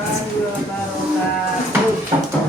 warahmatullahi wabarakatuh.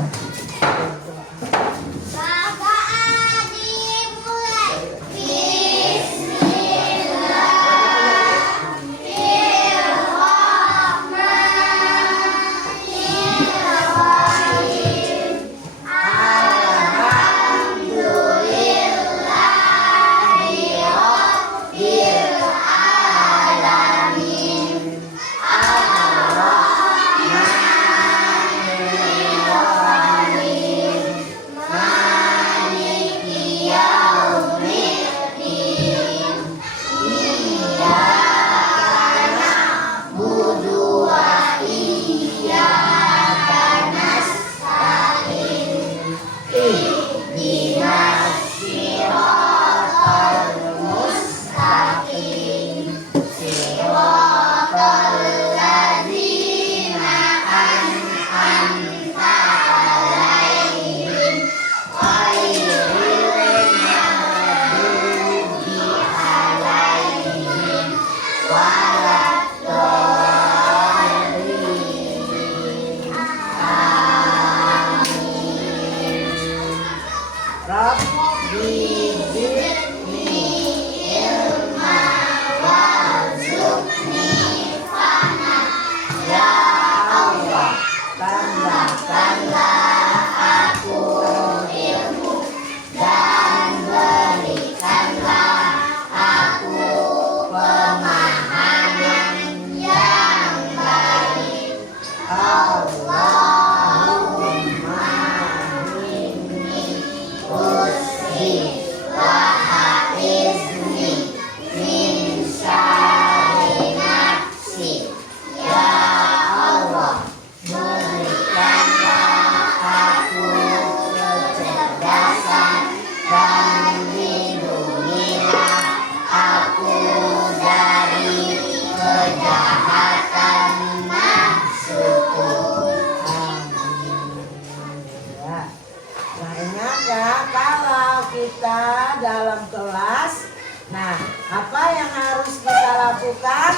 Kita dalam kelas, nah apa yang harus kita lakukan?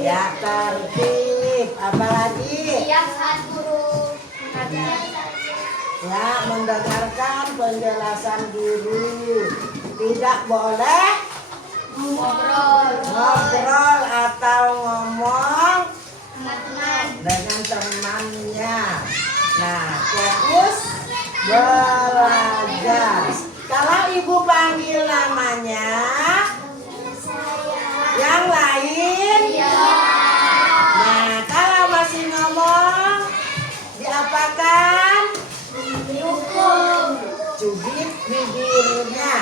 Ya tertib, apalagi? Ya mendengarkan penjelasan guru. Tidak boleh ngobrol atau ngomong dengan temannya. Nah fokus belajar. Kalau ibu panggil namanya, yang lain, nah kalau masih ngomong, diapakan? Cubit bibirnya.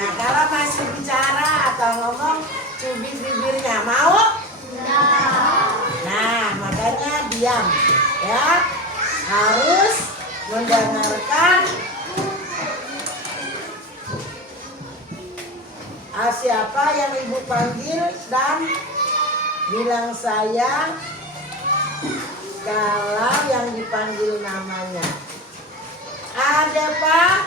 Nah kalau masih bicara atau ngomong, cubit bibirnya. Mau? Nah makanya diam, ya. Harus mendengarkan siapa yang ibu panggil dan bilang saya kalau yang dipanggil namanya. Ada Pak?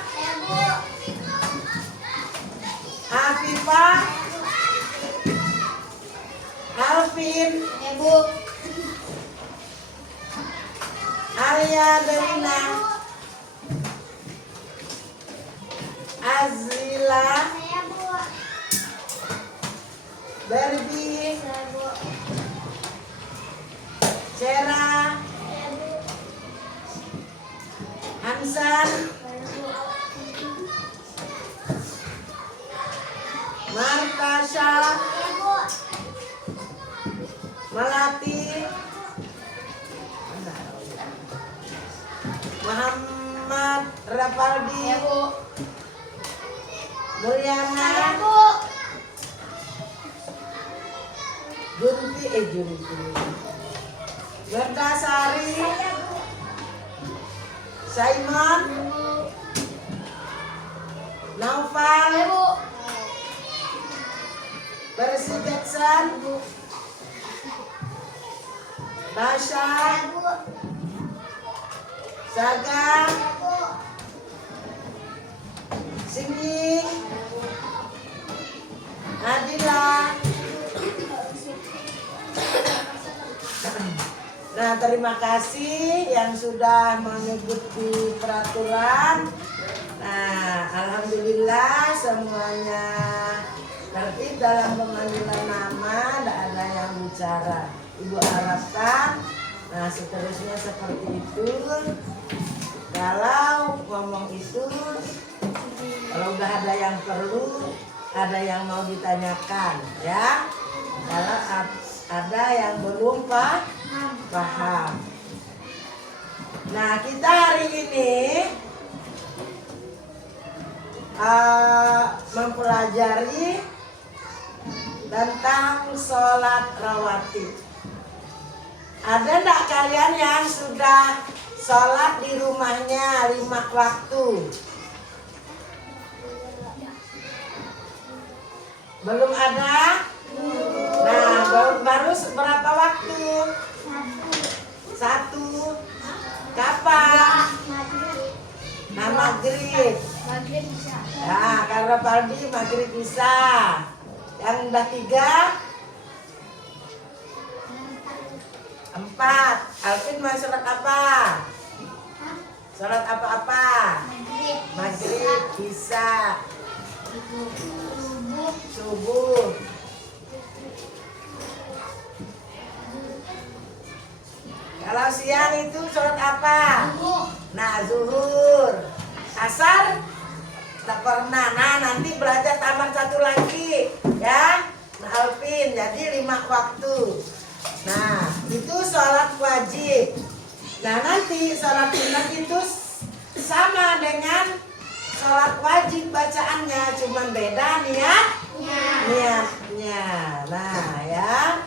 Afifah? Alvin? Alia Delina? Azila? Barbie? Cera? Hansan? Martasha? Melati? Muhammad Rafaldi? Mulyana? Junti Berdasari? Simon? Naufal? Persi Jackson? Tasha? Saga? Singing? Adila? Nah, terima kasih yang sudah mengikuti peraturan. Nah, alhamdulillah semuanya tertib dalam pemanggilan nama, tidak ada yang bicara. Ibu harapkan, nah seterusnya seperti itu. Kalau ngomong itu, kalau udah ada yang perlu, ada yang mau ditanyakan, ya. Kalau ada yang belum paham. Nah, kita hari ini mempelajari tentang sholat rawatib. Ada enggak kalian yang sudah sholat di rumahnya 5 waktu? Belum ada? Nah, baru berapa waktu? 1. Kapan? Nah, maghrib. Nah, karena pagi maghrib bisa. Yang udah 3? 4. Alvin mau sholat apa? Sholat apa-apa? Maghrib bisa. Subuh. Kalau siang itu sholat apa? Nah, zuhur. Asar? Tak pernah. Nah, nanti belajar tambah 1 lagi, ya. Nah, Alvin, jadi 5 waktu. Nah, itu sholat wajib. Nah, nanti sholat sunat itu sama dengan sholat wajib bacaannya, cuman beda niatnya. Nah, ya.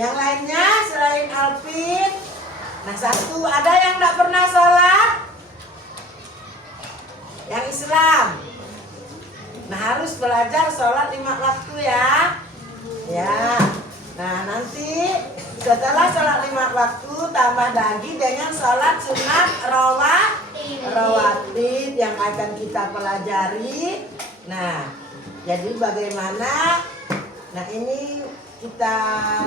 Yang lainnya selain Alvin. Nah, 1, ada yang tidak pernah sholat? Yang Islam. Nah, harus belajar sholat 5 waktu, ya. Ya. Nah, nanti setelah sholat 5 waktu tambah lagi dengan sholat sunat rawatib yang akan kita pelajari. Nah, jadi bagaimana? Nah, ini kita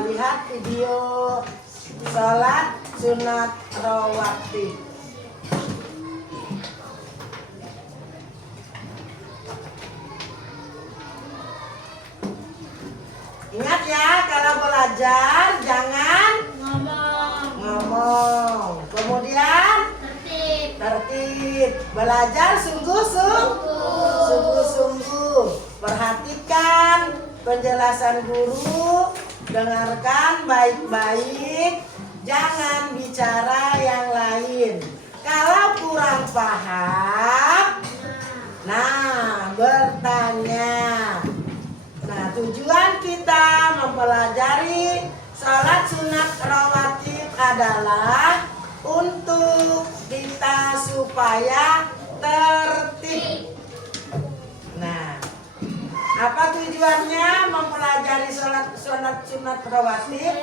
lihat video sholat sunat rawatib. Ingat ya, kalau belajar jangan ngomong. Kemudian tertib. Belajar sungguh-sungguh. Perhatikan penjelasan guru, dengarkan baik-baik, jangan bicara yang lain. Kalau kurang paham, nah bertanya. Nah, tujuan kita mempelajari sholat sunat rawatib adalah untuk kita supaya tertib. Nah, apa tujuannya mempelajari sholat sunat rawatib?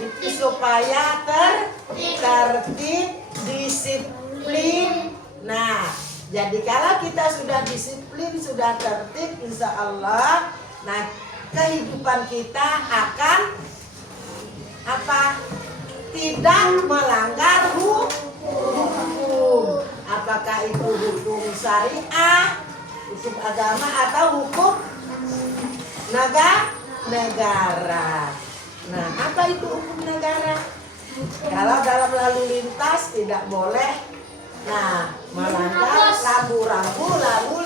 Itu supaya tertib, disiplin. Nah, jadi kalau kita sudah disiplin, sudah tertib, insya Allah, nah kehidupan kita akan apa? Tidak melanggar hukum. Apakah itu hukum syariah, hukum agama, atau hukum negara. Nah, apa itu hukum negara? Kalau dalam lalu lintas tidak boleh, nah, melanggar rambu-rambu lalu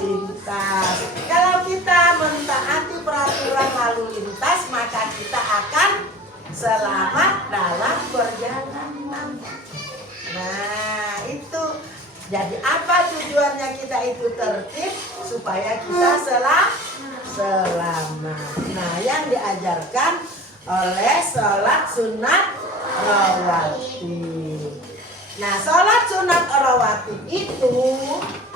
lintas. Kalau kita mentaati peraturan lalu lintas, maka kita akan selamat dalam perjalanan. Nah, itu. Jadi apa tujuannya kita itu tertib? Supaya kita selamat. Nah, yang diajarkan oleh sholat sunat rawatib. Nah, sholat sunat rawatib itu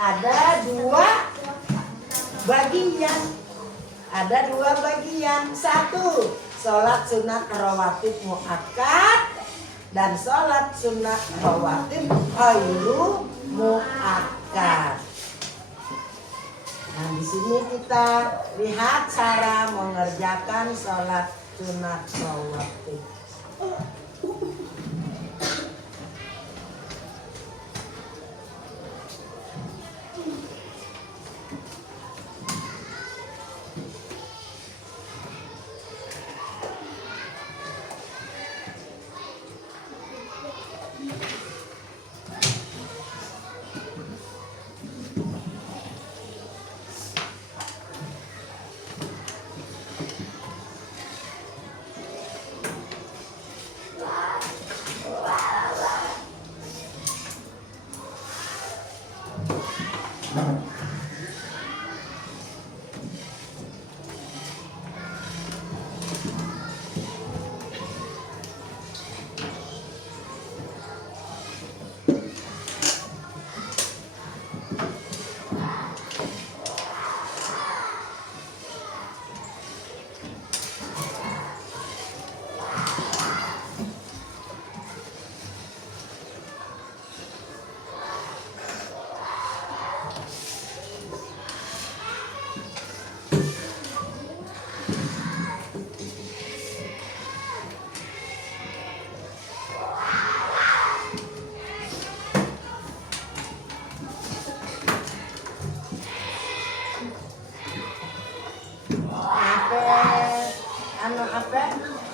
ada 2 bagian. Ada 2 bagian. 1, sholat sunat rawatib muakkad, dan sholat sunat rawatib ghairu muakkad. Nah, di sini kita lihat cara mengerjakan sholat sunat rawatib.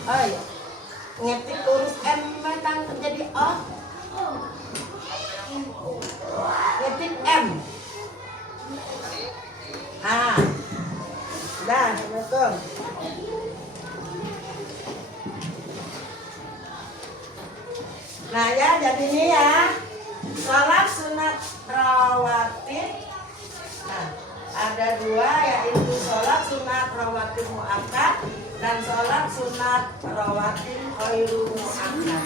Oh iya, ngetik huruf M metang jadi O. Ngetik M. Ah, dah, assalamualaikum. Nah ya, jadi ini ya sholat sunat rawatib. Nah, ada dua, yaitu sholat sunat rawatib muakkad dan sholat sunat rawatib khairu muakkad.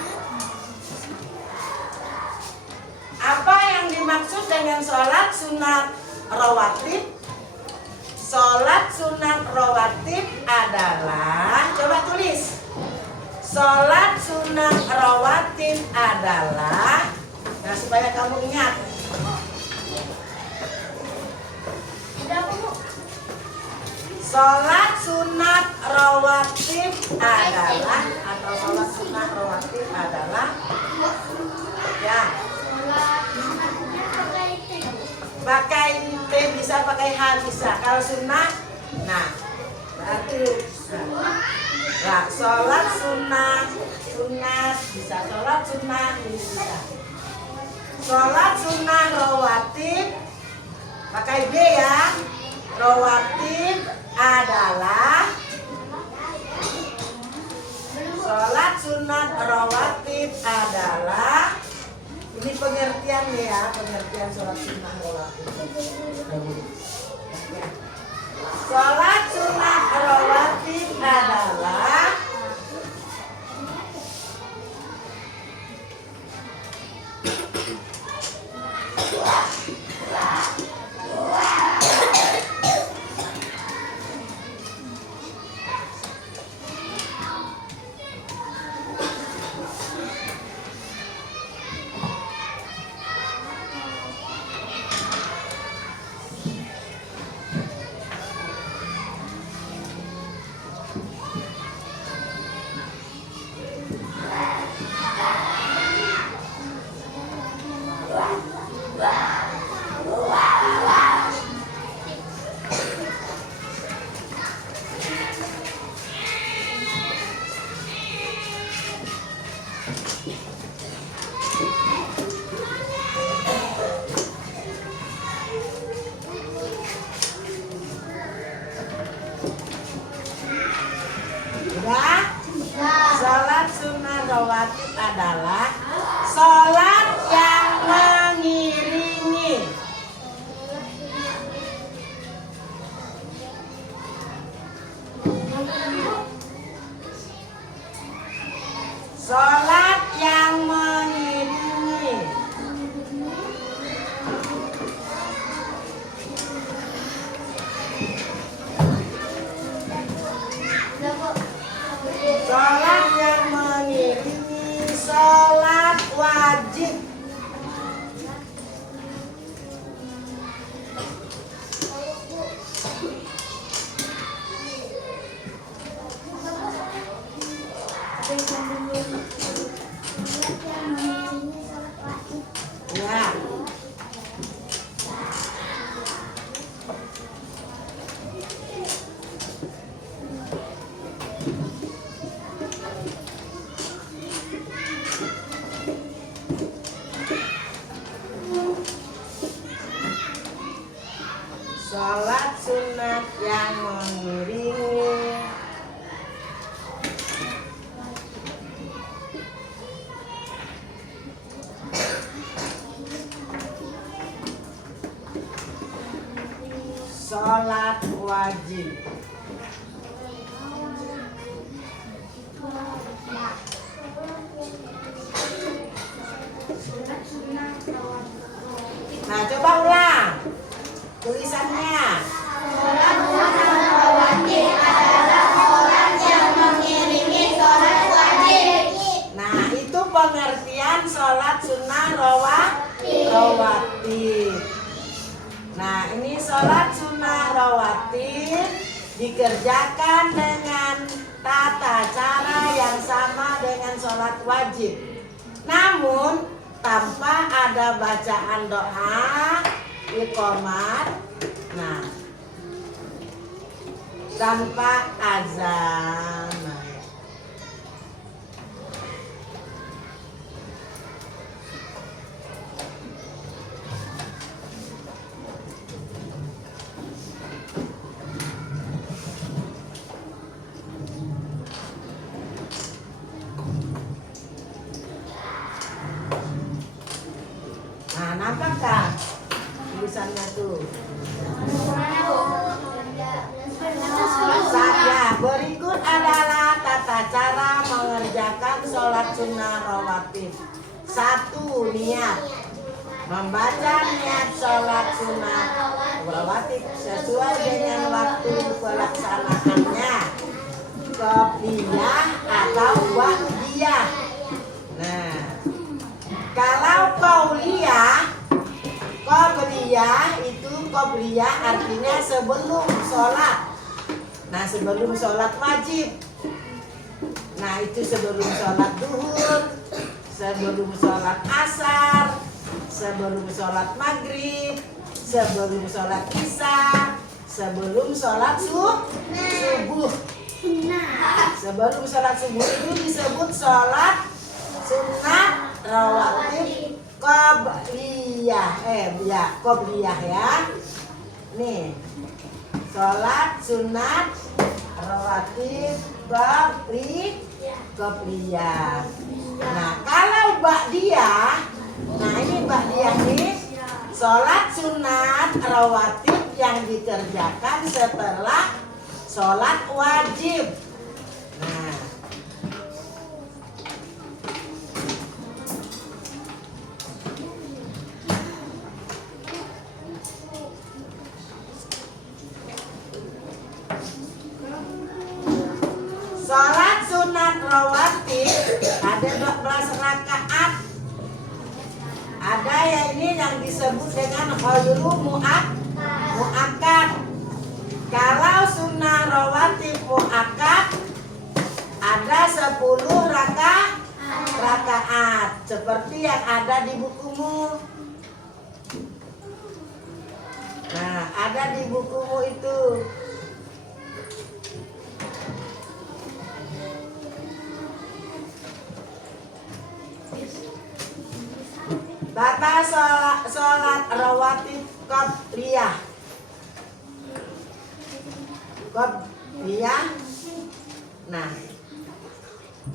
Apa yang dimaksud dengan sholat sunat rawatib? Sholat sunat rawatib adalah, coba tulis. Sholat sunat rawatib adalah, nah supaya kamu ingat. Sholat sunat rawatib adalah, atau sholat sunat rawatib adalah, ya, pakai T bisa, pakai H bisa. Kalau sunat, nah berarti nah, sholat sunat bisa, sholat sunat bisa. Sholat sunat rawatib pakai B ya. Rawatib adalah, sholat sunat rawatib adalah, ini pengertian nih ya, pengertian sholat sunat rawatib. Sholat sunat rawatib adalah sholat sunat rawatib adalah sholat yang mengiringi sholat sunat yang mengiringi sholat wajib. Nah, coba ulang tulisannya. Sholat sunat rawatib adalah sholat yang mengiringi sholat wajib. Nah, itu pengertian sholat sunnah rawatib. Nah, ini sholat sunnah rawatib dikerjakan dengan tata cara yang sama dengan sholat wajib. Namun tanpa ada bacaan doa, iqomat, nah, tanpa azan. Nah, nampak kan tulisannya tuh? Saja berikut adalah tata cara mengerjakan sholat sunnah rawatib. 1. Niat. Membaca niat sholat sunnah rawatib sesuai dengan waktu pelaksanaannya, qobliyah atau ba'diyah. Nah, kalau qobliyah itu qobliyah artinya sebelum sholat. Nah, sebelum sholat wajib. Nah, itu sebelum sholat duhur, sebelum sholat asar, sebelum sholat maghrib, sebelum sholat isya, sebelum sholat subuh. Sebelum sholat subuh itu disebut sholat sunat rawatib qobliyah. Qobliyah ya. Nih, sholat sunat rawatib qobliyah. Nah, kalau ba'diyah, nah ini ba'diyah nih, sholat sunat rawatib yang dikerjakan setelah sholat wajib. Nah, sholat sunat rawatib ada 12 rakaat. Ada ya ini yang disebut dengan khairu mu'akkad. Kalau sunnah rawatib mu'akkad ada 10 rakaat seperti yang ada di bukumu. Nah, ada di bukumu itu. Tata sholat rawatib qobliyah. Nah,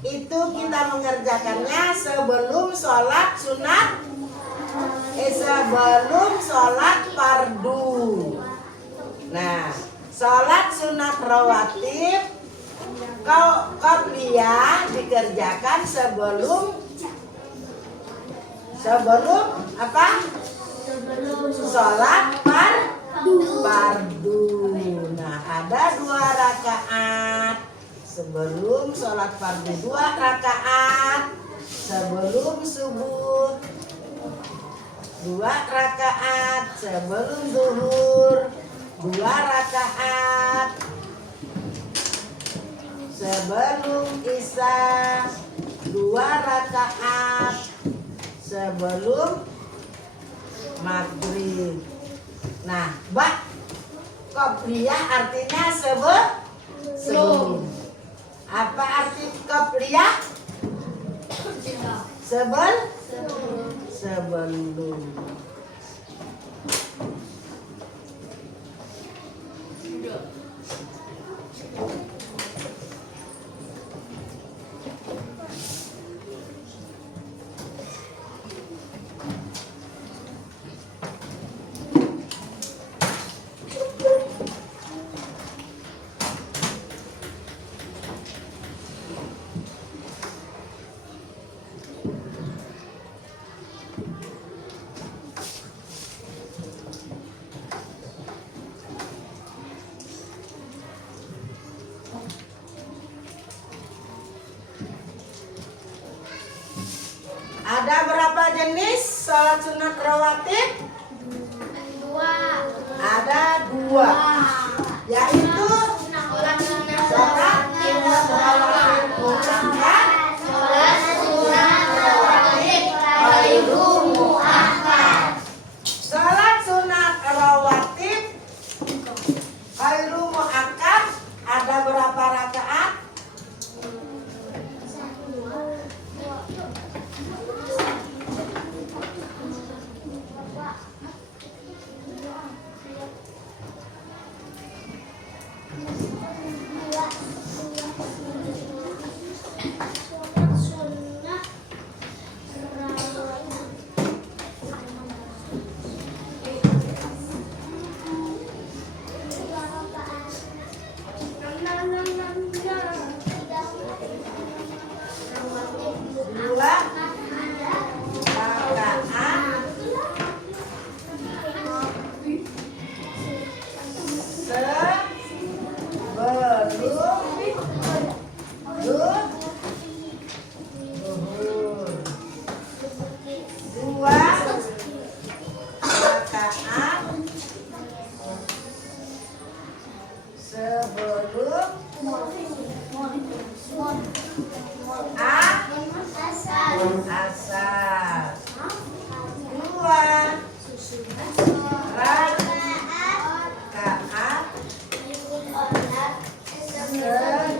itu kita mengerjakannya sebelum sholat sunat, sebelum sholat fardu. Nah, sholat sunat rawatib qobliyah dikerjakan sebelum apa? Sholat fardu. Nah, ada 2 rakaat sebelum sholat fardu, 2 rakaat sebelum subuh, 2 rakaat sebelum zuhur, 2 rakaat sebelum isya, 2 rakaat sebelum maghrib. Nah, qobliyah artinya sebelum. Apa arti qobliyah? Sebelum. rawatib? Dua. Ada 2, yaitu sholat sunat rawatib muakkad, Sholat sunat rawatib khairu muakkad. sholat sunat rawatib khairu muakkad ada berapa rakaat? Dua rakaat sebelum zuhur. 2 rakaat sebelum asar. 2 rakaat sebelum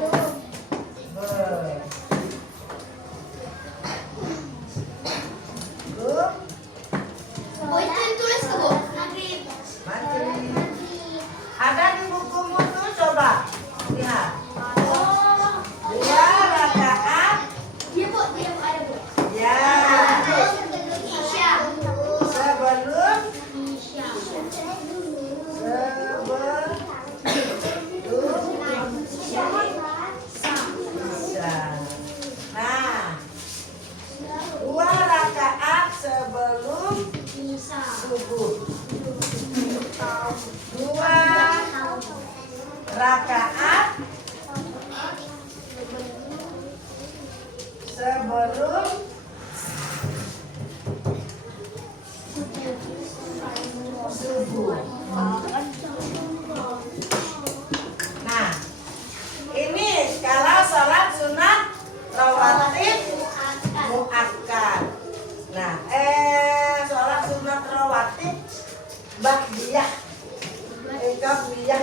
Oh, itu yang tulis tuh, Bu. Maghrib. maghrib. Ada di bukumu tuh, coba lihat. Oh. 2 rakaat Iya, Bu. Iya, Bu. Ada, Bu. ya Isya. sebelum Isya. isya. Nah, 2 rakaat sebelum subuh. 2 rakaat sebelum subuh. Nah, ini kalau sholat sunat rawatib muakkad. Nah, sholat sunat rawatib ba'diyah. Qabliyah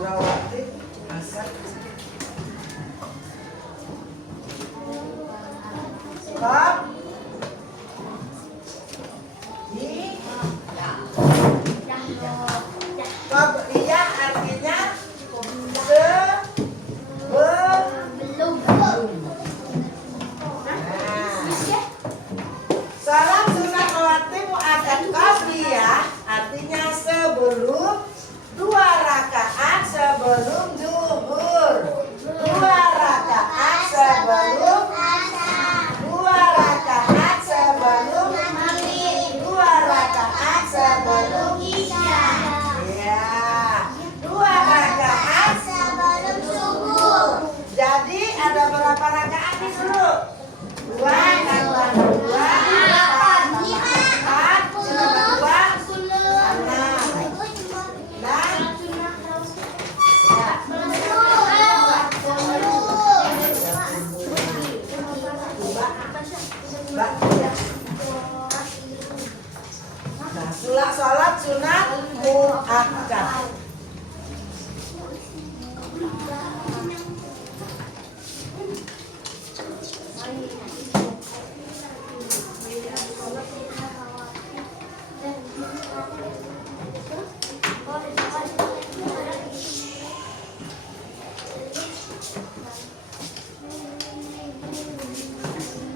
rawatib asar. Bab Qabliyah artinya sebelum. Salat sunat rawatib muakkad qabliyah artinya sebelum 2 rakaat sebelum zuhur. 2 rakaat sebelum 2 rakaat sebelum Maghrib. 2 rakaat sebelum Isya. ya 2 rakaat. Sebelum subuh. Jadi ada berapa rakaat nih dulu? 2 tambah 2 tambah 4 tambah 2 Nah, sholat sunat muakkad.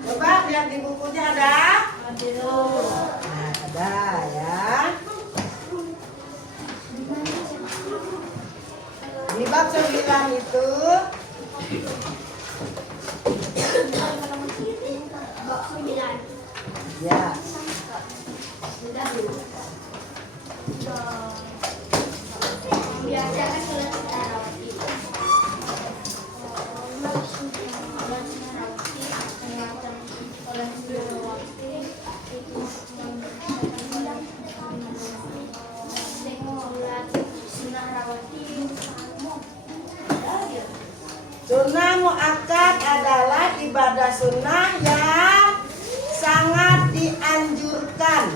Coba lihat di bukunya ada? Nah, ada ya. Di bab 9 itu Bab 9. ya. Biasa kan sholat tarawih. Sholat tarawih. Sunnah muakkad adalah ibadah sunnah yang sangat dianjurkan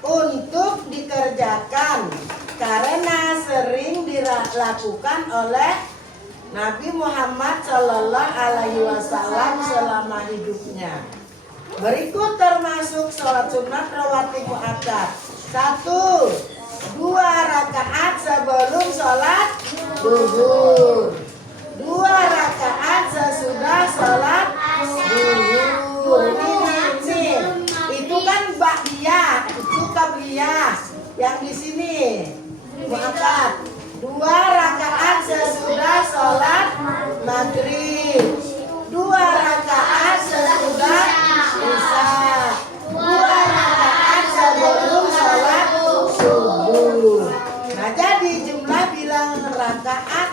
untuk dikerjakan karena sering dilakukan oleh Nabi Muhammad Shallallahu Alaihi Wasallam selama hidupnya. Berikut termasuk sholat sunat rawatib muakkad. 1, 2 rakaat sebelum sholat zuhur, 2 rakaat sesudah sholat zuhur. Ini itu kan ba'diyah, itu qabliyah. Yang di sini muakkad 2 rakaat sesudah sholat maghrib, 2 rakaat sesudah isya, 2 rakaat sebelum sholat subuh. Nah, jadi jumlah bilang rakaat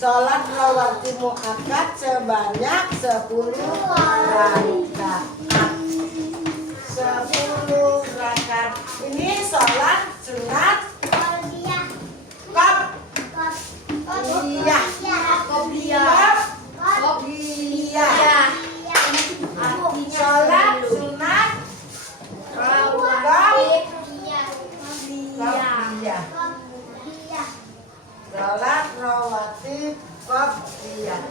sholat rawatib muakkad sebanyak 10 rakaat. 10 rakaat. Ini sholat sunat qobliyah. Sholat sunat qobliyah. Sholat rawatib qobliyah.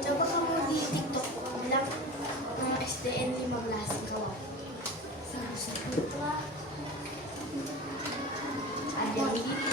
Coba kamu di TikTok bilang SDN 15 kalau ada yang gitu.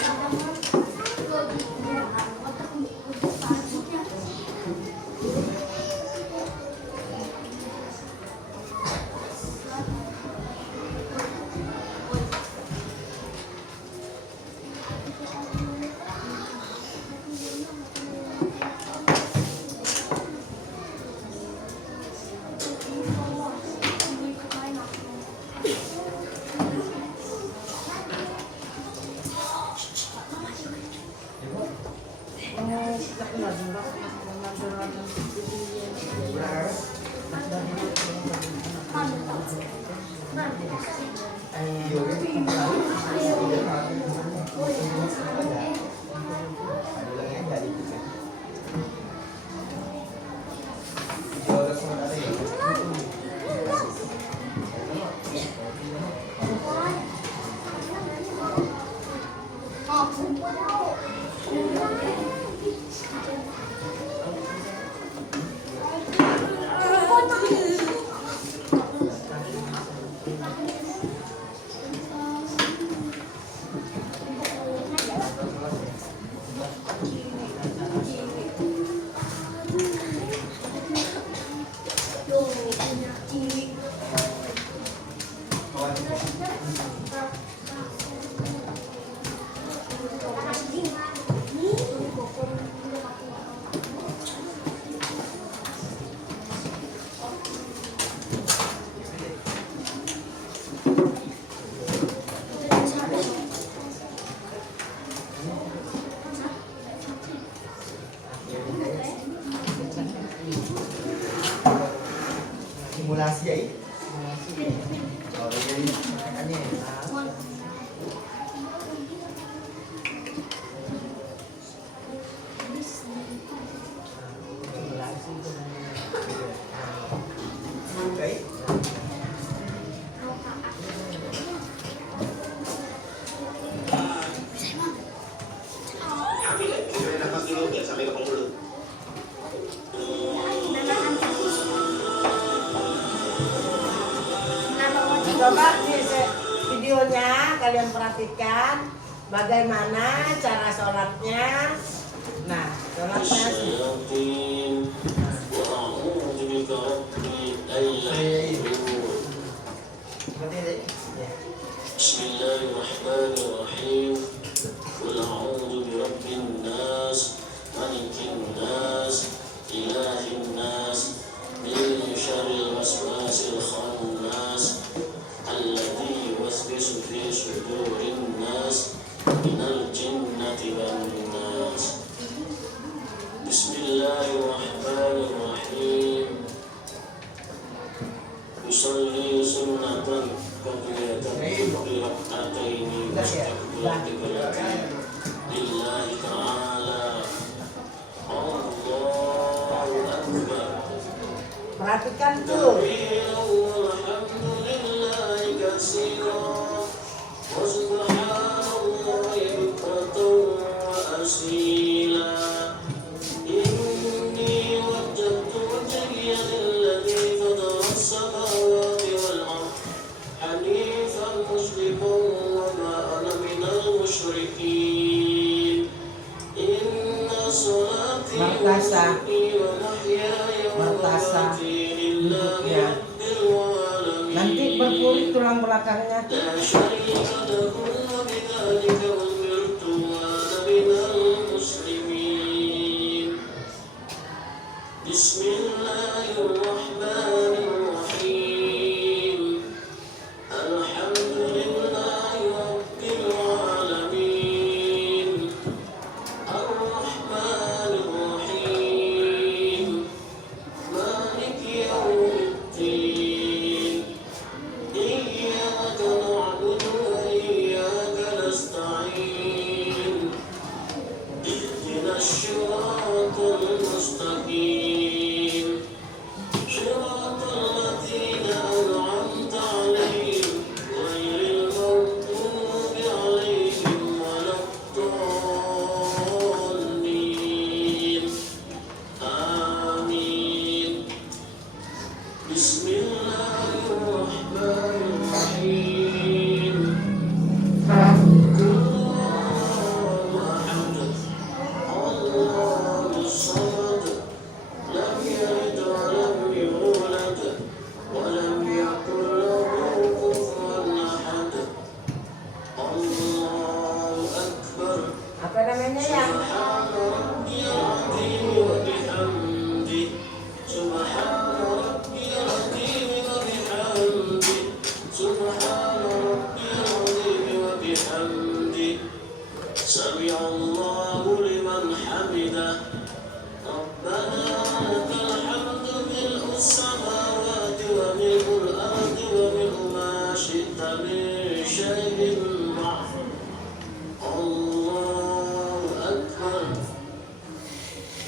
dulu biar sampai ke penghulu. Coba nih videonya kalian perhatikan bagaimana cara sholatnya. Nah, sholatnya Bismillahirrahmanirrahim. Qul a'udzu birabbin nas, malikin nas, ilahin nas, min syarril waswasil khannas, alladzi yuwaswisu fi sudurin nas, minal jinnati wan nas. Bismillahirrahmanirrahim. Usolli sunnatan qadiyatan bi rak'ataini mustaqbilatan lillahi ta'ala. Allahu akbar. perhatikan tuh. Alhamdulillahi katsiran wa subhanallahi bukratan wa asila. Inni wajjahtu wajhiya lilladzi fatara as-samawati wal ardh hanifan musliman wa ma ana minal musyrikin. Inna salati wa nusuki wa mahyaya wa mamati lillahi rabbil alamin. Nanti berpuri tulang belakangnya. La syarika lahu wa bidzalika umirtu wa ana minal muslimin. Bismillahirrahmanirrahim. Alhamdulillahi rabbil alamin. Ar-Rahmanir-Rahim. Maliki yaumiddin. Iyyaka na'budu wa iyyaka nasta'in. Ihdinas siratal mustaqim. Siratal ladzina an'amta 'alaihim ghairil maghdubi 'alaihim waladdallin. Amin. Bismillahirrahmanirrahim. Allahu ahad. Allahus samad. Lam yalid wa lam yulad wa lam yakul lahu kufuwan ahad. Allahu akbar. Apa namanya ya? Subhana rabbiyal azim wa bihamdih. Subhana rabbiyal azim wa bihamdih. Subhana rabbiyal azim wa bihamdih. Sami'allahu liman hamidah. Rabbana lakal hamdu mil'us samawati wa mil'ul ardi wa mil'u ma syi'ta min syai'in ba'd. Allahu akbar.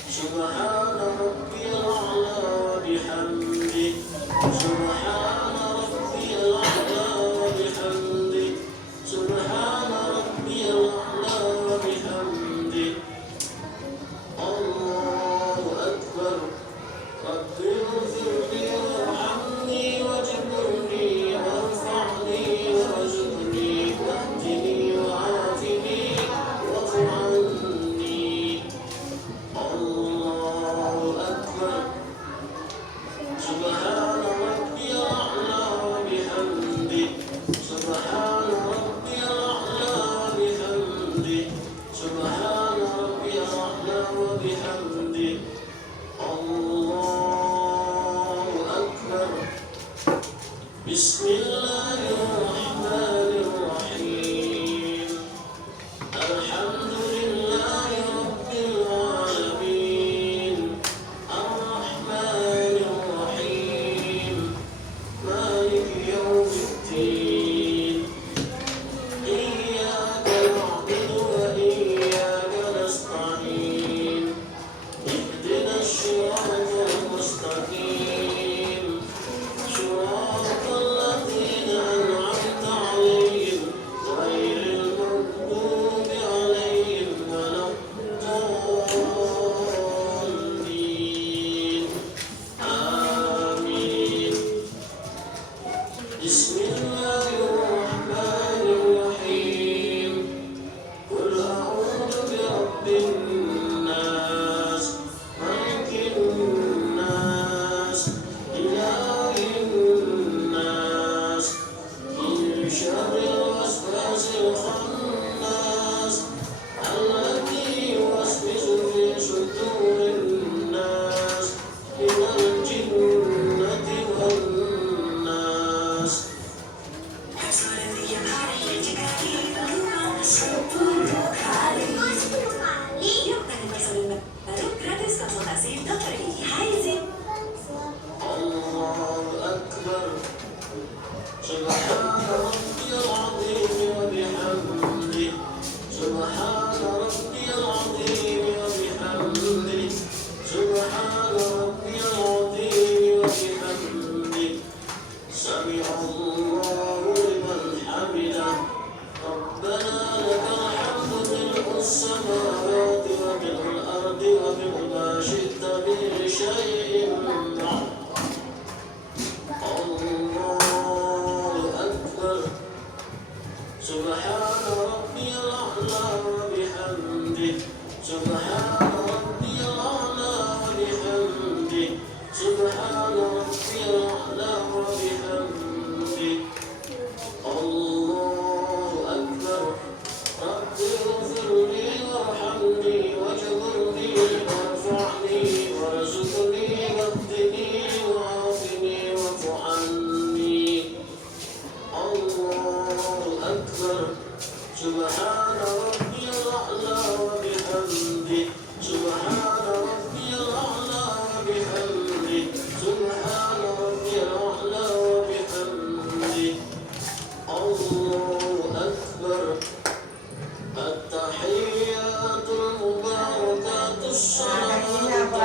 Subhana rabbiyal a'la wa bihamdih. Subhana rabbiyal a'la wa bihamdih. Subhana rabbiyal a'la wa bihamdih.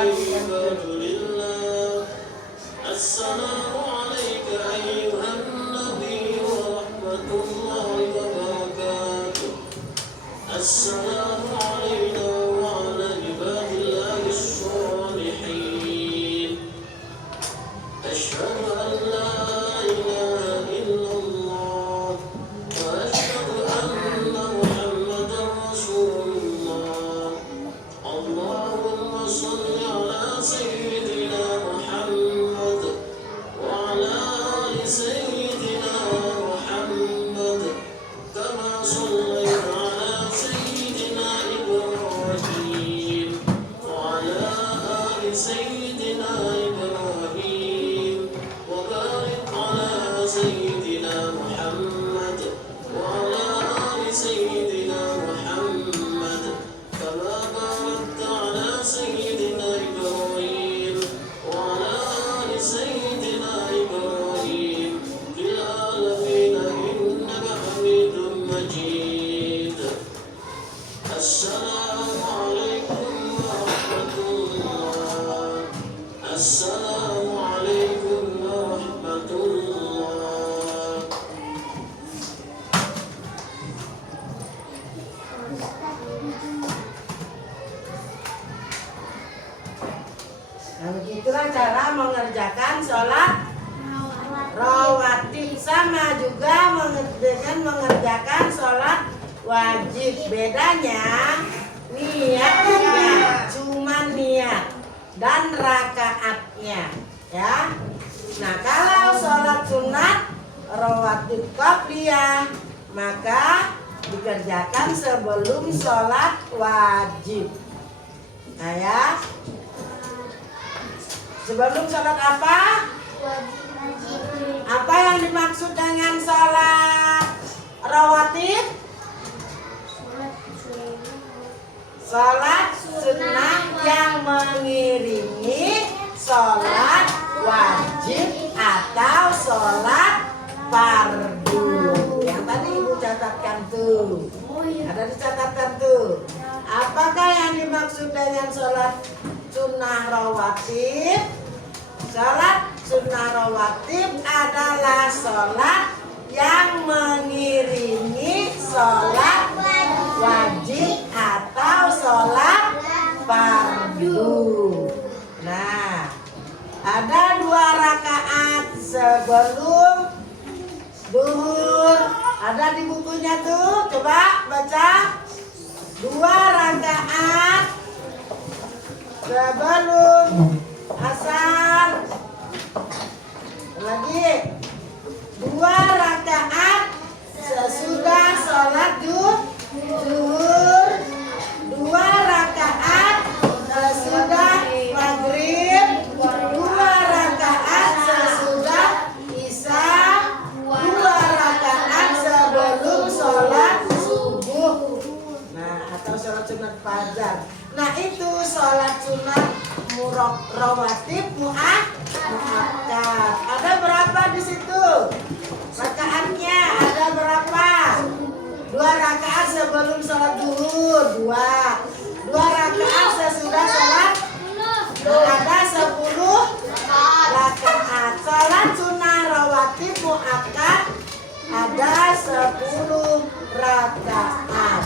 عباد لله السلام عليك أيها النبي ورحمة الله وبركاته السلام علينا وعلى عباد الله الصالحين أشهد أن لا إله إلا الله وأشهد أن محمدا رسول الله اللهم صل على سيدنا محمد وعلى آل سيدنا محمد كما صليت على سيدنا إبراهيم وعلى آل سيدنا إبراهيم وبارك على سيدنا محمد وعلى آل سيدنا محمد كما باركت على سيدنا إبراهيم وعلى آل سيدنا إبراهيم في العالمين إنك حميد مجيد السلام عليكم ورحمة الله السلام عليكم ورحمة الله Nah, begitulah cara mengerjakan sholat rawatib, sama juga dengan mengerjakan sholat wajib. Bedanya niatnya, cuma niat dan rakaatnya, ya. Nah, kalau sholat sunat rawatib qabliyah maka dikerjakan sebelum sholat wajib. Nah, ya. Sebelum sholat apa? Apa yang dimaksud dengan sholat rawatib? Sholat sunnah yang mengiringi sholat wajib atau sholat fardu. Yang tadi ibu catatkan tuh. Ada dicatatkan tuh. Apakah yang dimaksud dengan sholat sunnah rawatib? Sholat sunnah rawatib adalah sholat yang mengiringi sholat wajib atau sholat fardu. Nah, ada 2 rakaat sebelum duhur. Ada di bukunya tuh, coba baca. 2 rakaat sebelum asar. Lagi 2 rakaat sesudah sholat duhur. 2 rakaat sesudah maghrib. 2 rakaat sesudah isya. 2 rakaat sebelum sholat subuh. Nah, atau sholat sunat fajar. Nah, itu sholat sunat rawatib muakkad. Ada berapa di situ? Rakaatnya ada berapa? 2 rakaat sebelum sholat duhur, 2 rakaat sesudah sholat. Ada 10 rakaat. Sholat sunnah rawatib muakkad ada 10 rakaat.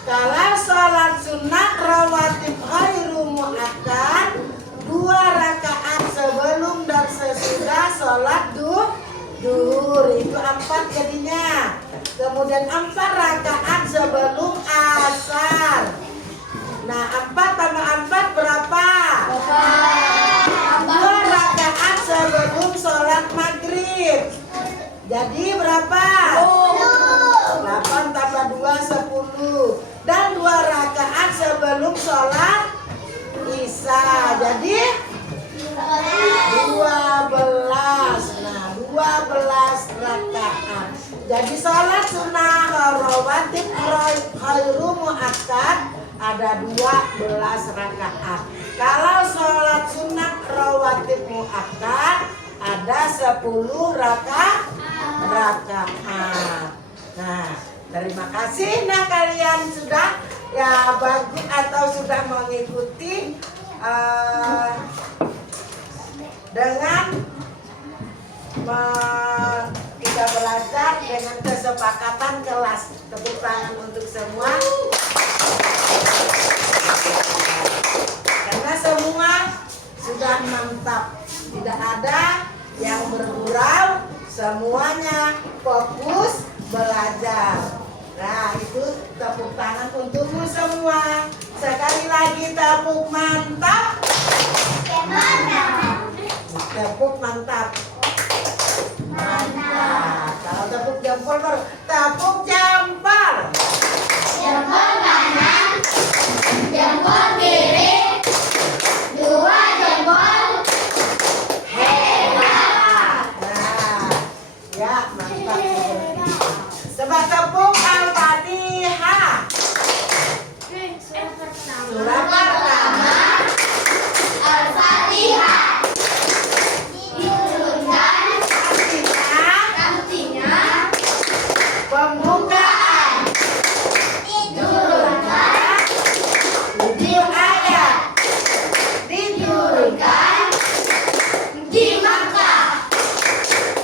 Kalau sholat sunnah rawatib ghairu muakkad 2 rakaat sebelum dan sesudah sholat duhur, itu 4 jadinya. Kemudian 4 rakaat sebelum asar. Nah, 4 tambah 4 berapa? 2 rakaat sebelum sholat maghrib. Jadi berapa? 8 tambah 2 10. Dan 2 rakaat sebelum sholat isya. Jadi 12. Nah, 12 rakaat. Jadi sholat sunnah rawatib ghairu muakkad ada 12 rakaat. Kalau sholat sunat rawatib muakkad ada 10 rakaat. Nah, terima kasih. Nah, kalian sudah ya bagus atau sudah mengikuti dengan kita belajar dengan kesepakatan kelas. Tepuk tangan untuk semua. Karena semua sudah mantap, tidak ada yang bergurau, semuanya fokus belajar. Nah, itu tepuk tangan untukmu semua. Sekali lagi tepuk mantap. Tepuk mantap. Mantap. Kalau tepuk jempol baru tepuk jempol. Jempol kanan, jempol kiri, 2 jempol. Hebat. Nah, ya mantap. Sebat tepuk Al-Fatihah. Surah pertama. Al-Fatihah. Diturunkan Artinya pembukaan. Diturunkan ujung ayat. diturunkan di Makkah.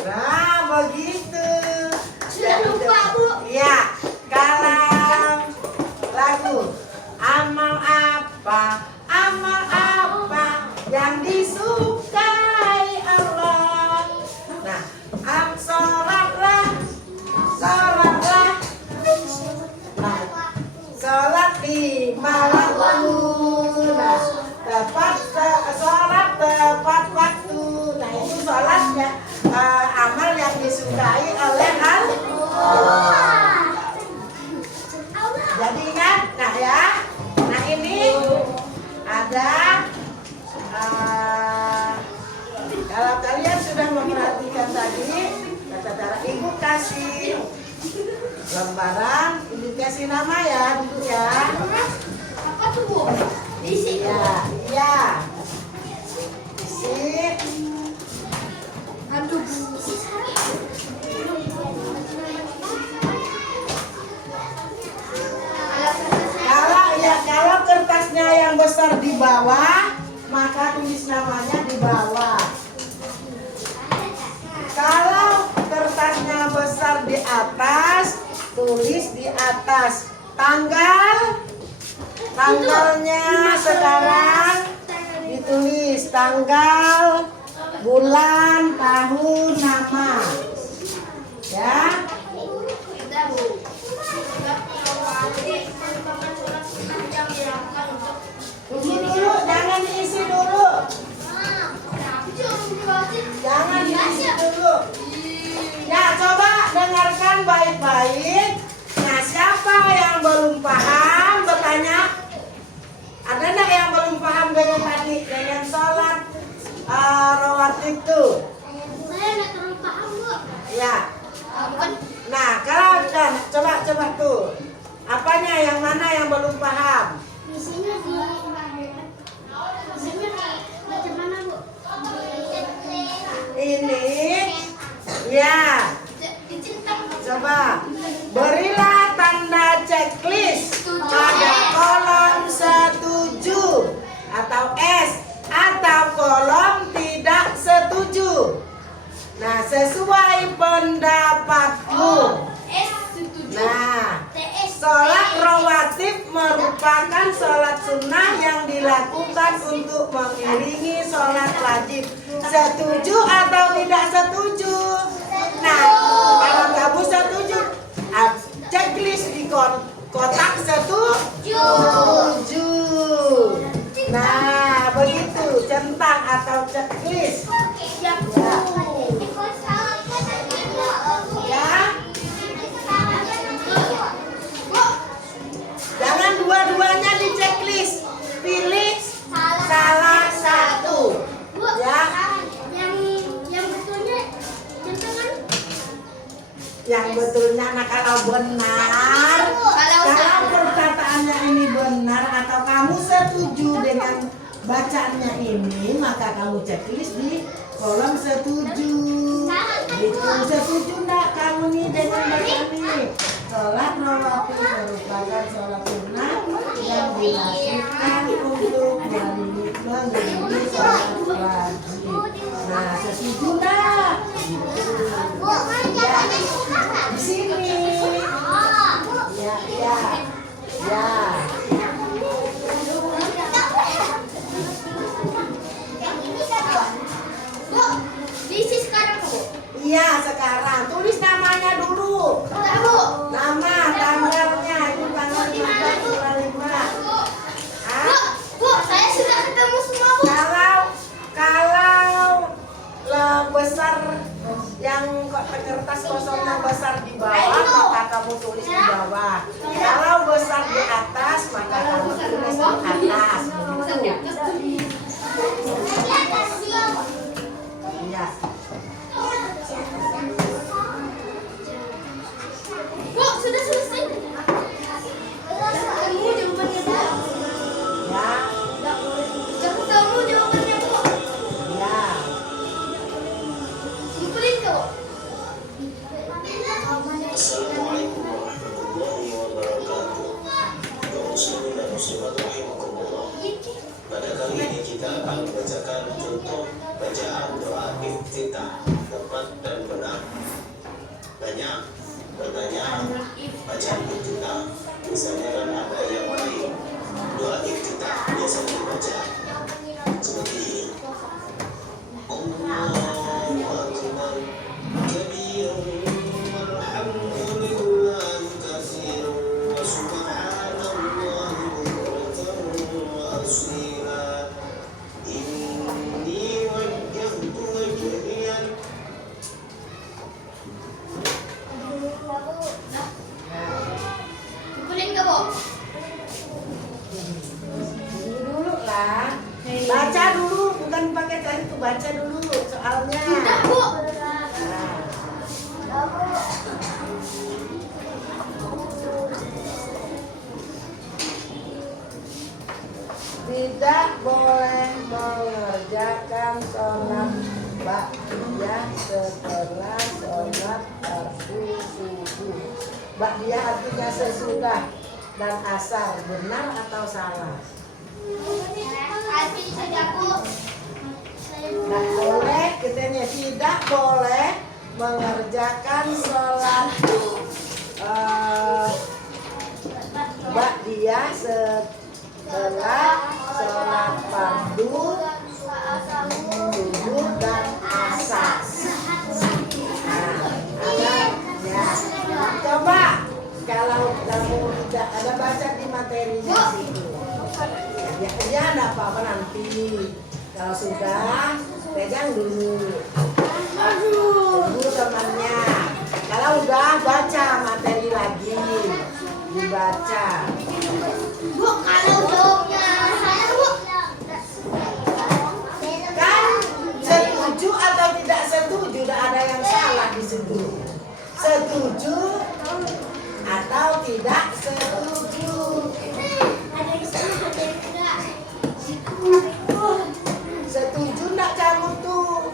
Nah, begitu. Sudah lupa, Bu. Iya, kalau lagu amal apa yang disukai Allah. Nah, sholatlah. Nah, sholat di malam waktu. Nah, sholat tepat waktu. Nah, itu sholatnya amal yang disukai oleh Allah. Jadi ingat, nah ya, nah ini ada kalau kalian sudah memperhatikan tadi, kata ibu kasih lembaran, ibu kasih nama ya, dulu ya. Apa tuh, Bu? Isi. Iya. Isi. Aduh, Bu. Kalau kertasnya yang besar di bawah, maka tulis namanya di bawah. Kalau kertasnya besar di atas, tulis di atas. Tanggalnya sekarang ditulis tanggal, bulan, tahun, nama. Ya. Tunggu dulu, jangan diisi dulu. Jangan diisi dulu. Ya, coba dengarkan baik-baik. Nah, siapa yang belum paham bertanya? Ada enggak yang belum paham dengan tadi, dengan sholat rawatib itu? Saya nggak terlalu paham, Bu. Ya. Bukan. Nah, kalau coba tuh. Apanya yang mana yang belum paham? Misinya macam mana, Bu? Ini ya. Coba berilah tanda checklist pada kolom setuju atau S atau kolom tidak setuju. Nah, sesuai pendapatmu. Nah, sholat rawatib merupakan sholat sunnah yang dilakukan untuk mengiringi sholat wajib. Setuju atau tidak setuju? Nah, kalau kamu setuju, checklist di kotak setuju. Nah, begitu centang atau checklist. Ya. Jangan dua-duanya di checklist. Pilih salah satu. Ya. Yang betulnya centangan. Yang betulnya, nah kalau benar, kalau perkataannya ini benar atau kamu setuju dengan bacaannya ini, maka kamu checklist di kolom setuju. Itu setuju enggak kamu nih dengan bacaan ini? Sholat rawatib merupakan sholat sunnah yang dilakukan untuk mengiringi atas. Iya. Bu, sudah selesai. Kamu jawabannya, Bu. Ya. Kamu jawabannya, Bu. Ya. Dipelin kau. Assalamualaikum warahmatullahi wabarakatuh. Kaum muslimin dan muslimat rahimakumullah. Pada kali ini kita akan membacakan contoh bacaan doa iftitah tepat dan benar. Banyak pertanyaan bacaan iftitah, misalnya kan ada yang lain. Doa iftitah biasa dibaca seperti ini. Allahu akbar kabiran walhamdulillahi katsiran wa subhanallahi bukratan wa asila. Inni wajjahtu wajhiya. Dipelin kau, Bu. Dulu lah. Baca dulu, bukan pakai tadi tuh, baca dulu soalnya. Sudah, Bu. Nah. Tidak boleh mengerjakan sholat ba'diyah setelah sholat fardu subuh. Ba'diyah artinya sesudah dan asar, benar atau salah? Kasih saja, Bu. Tidak boleh, katanya tidak boleh mengerjakan sholat ba'diyah setelah sholat fardu subuh dan asar. Nah, ada ya. Coba kalau kamu tidak ada baca di materinya situ. Ya ada apa-apa nanti. Kalau sudah pegang dulu. Tunggu temannya. Kalau udah baca materi lagi, dibaca. Bu, kalau jawabnya saya, Bu. Kan setuju atau tidak setuju, tidak ada yang salah di situ. Setuju atau tidak setuju. Ada yang salah, ada yang tidak. Setuju enggak kamu tuh?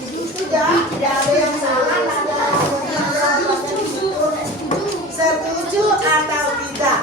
Itu dah, tidak ada yang salah, tidak ada yang salah. Setuju atau tidak?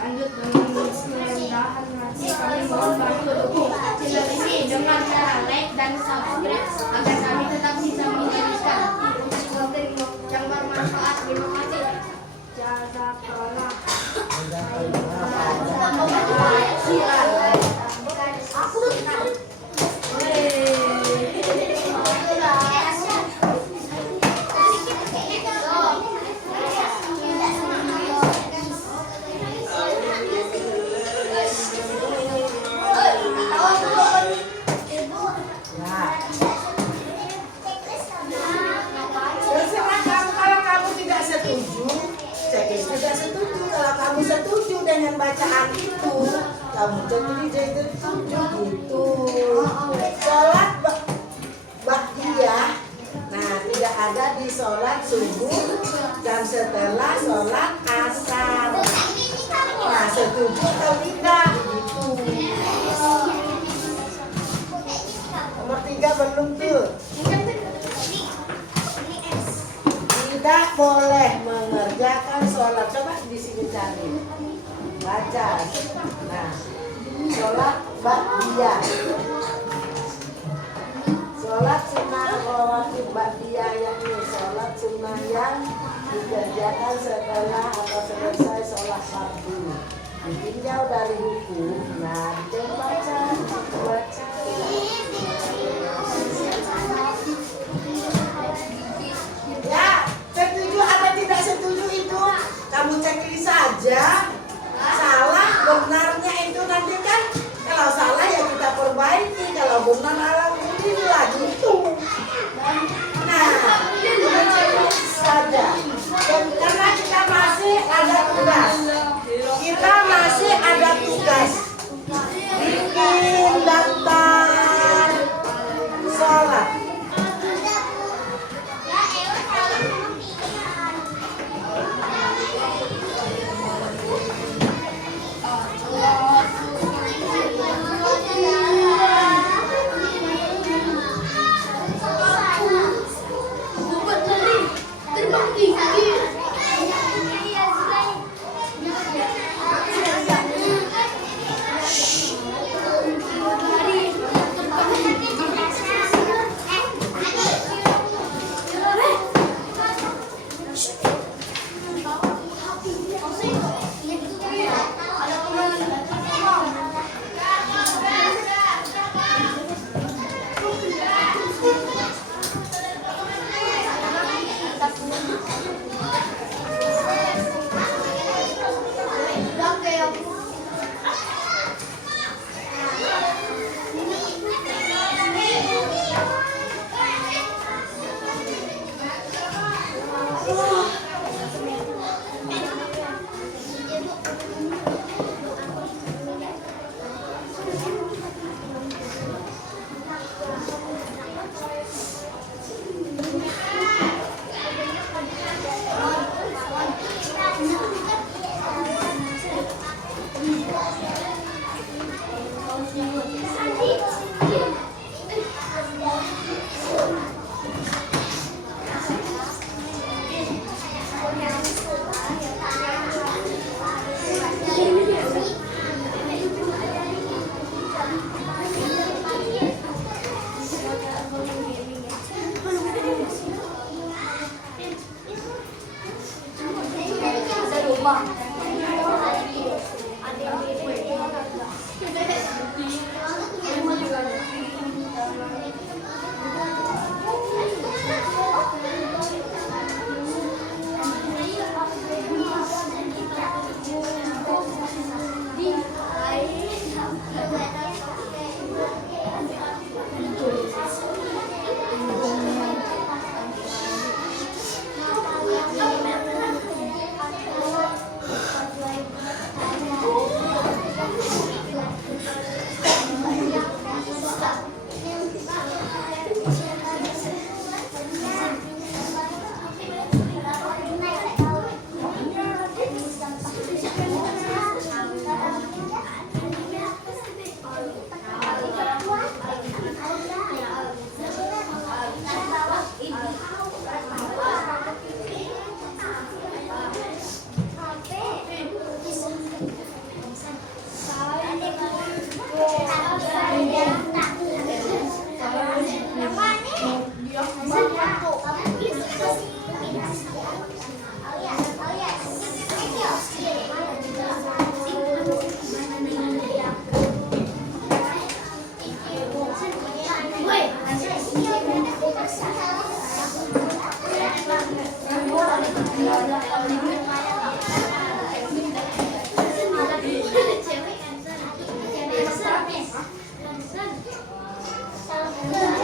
Lanjut dengan kerendahan hati kami mohon bantu dukung channel ini dengan cara like dan subscribe agar kami tetap bisa menjadikan konten yang bermanfaat. Terima kasih. Jazakallah. Nah, terserah kamu. Kalau kamu tidak setuju, saya tidak setuju. Kalau kamu setuju dengan bacaan itu, kamu jadi setuju gitu. Sholat ba'diyah, nah tidak ada di sholat subuh dan setelah sholat asar. Nah, setuju atau tidak gitu. Nomor 3 belum tuh. Tidak boleh mengerjakan sholat. Coba di sini cari. Baca. Nah, sholat ba'diyah. Sholat sunnah rawatib ba'diyah yakni sholat sunnah yang dikerjakan setelah atau selesai sholat fardu. Ditinjau dari hukum, nah baca. Ya, setuju atau tidak setuju itu kamu checklist saja. Salah benarnya itu nanti kan, kalau salah ya kita perbaiki, kalau benar alhamdulillah gitu. Nah, checklist saja. Dan karena kita masih ada tugas, bikin daftar sholat.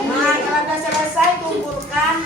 Nah, kalau udah selesai kumpulkan.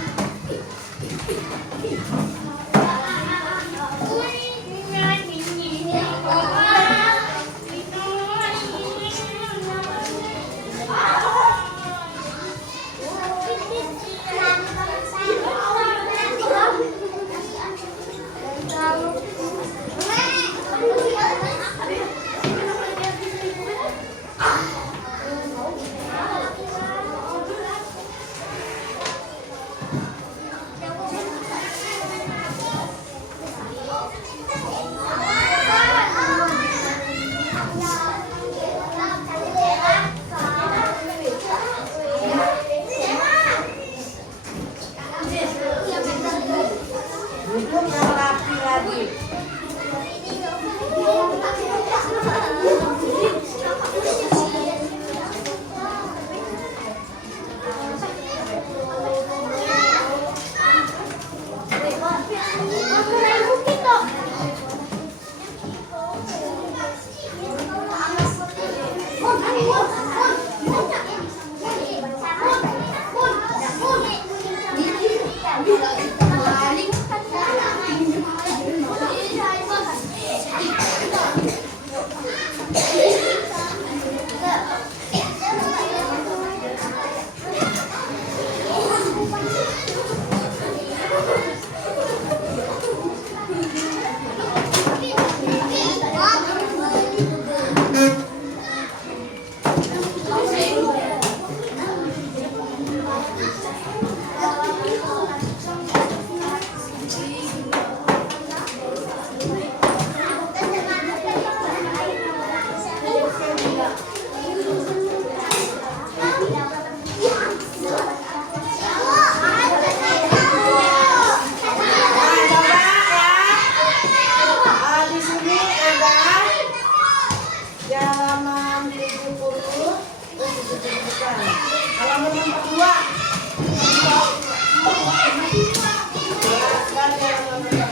Halaman yang kedua.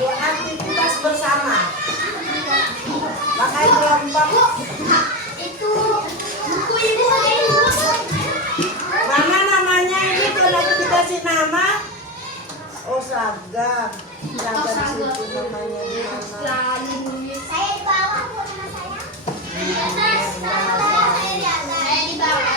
Aktivitas bersama. Pakai kelompok. Itu buku ibu ini. Mana namanya ini kalau dikasih nama? Oh, Sagam. Sagam itu namanya di mana? Saya di bawah bu nama saya. Di atas. Saya di atas. Saya di bawah.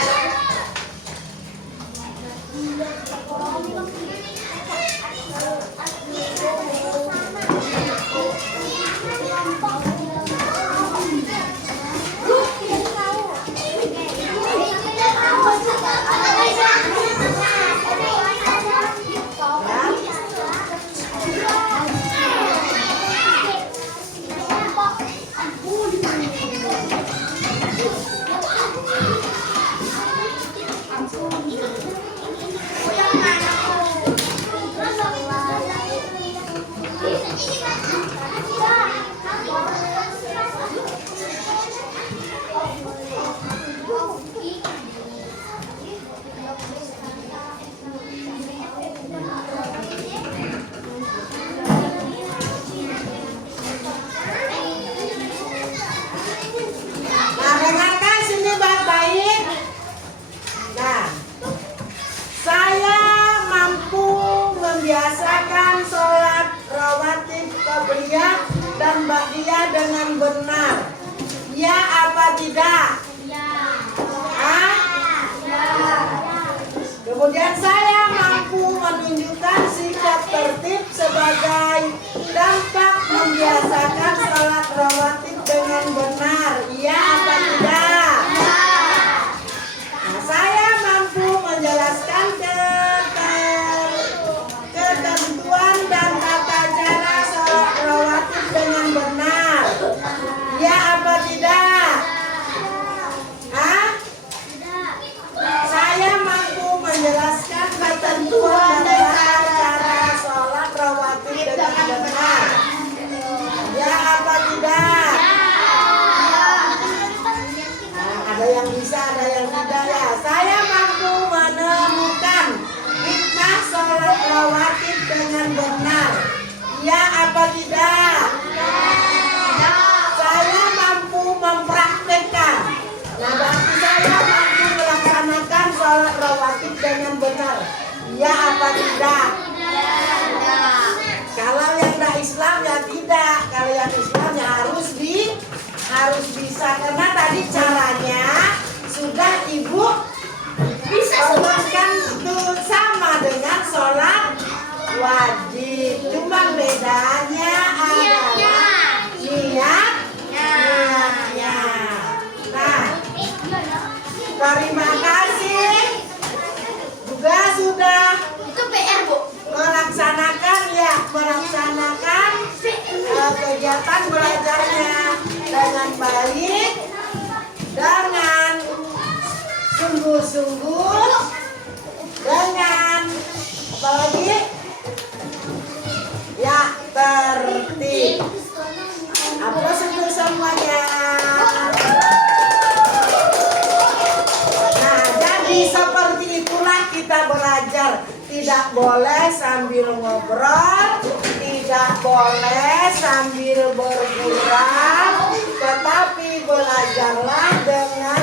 Dan ba'diyah dengan benar. Ya apa tidak? Ya. Hah? Ya. Kemudian saya mampu menunjukkan sikap tertib sebagai dampak membiasakan sholat rawatib dengan benar. Ya apa tidak? Nah, saya mampu menjelaskan ketentuan dan tata cara sholat rawatib dengan benar. Ya apa tidak? Hah? Saya mampu menjelaskan ketentuan dan tata cara sholat rawatib dengan benar. Ya apa tidak? Nah, ada yang bisa, ada yang tidak ya. Saya mampu menemukan hikmah sholat rawatib dengan benar. Ya apa tidak? Saya mampu mempraktekkan. Nah, berarti saya mampu melaksanakan sholat rawatib dengan benar. Ya apa tidak? Kalau yang tidak Islam ya tidak. Kalau yang Islam ya harus bisa. Karena tadi caranya sudah ibu bisa sebutkan itu sama dengan sholat wajib. Cuma bedanya adalah niatnya. Nah, terima kasih. Juga sudah Itu PR bu. melaksanakan kegiatan belajarnya dengan baik, dengan sungguh-sungguh, dengan apalagi ya tertib. Aplaus untuk semuanya. Nah, jadi seperti itulah kita belajar. Tidak boleh sambil ngobrol, tidak boleh sambil bergurau, tetapi belajarlah dengan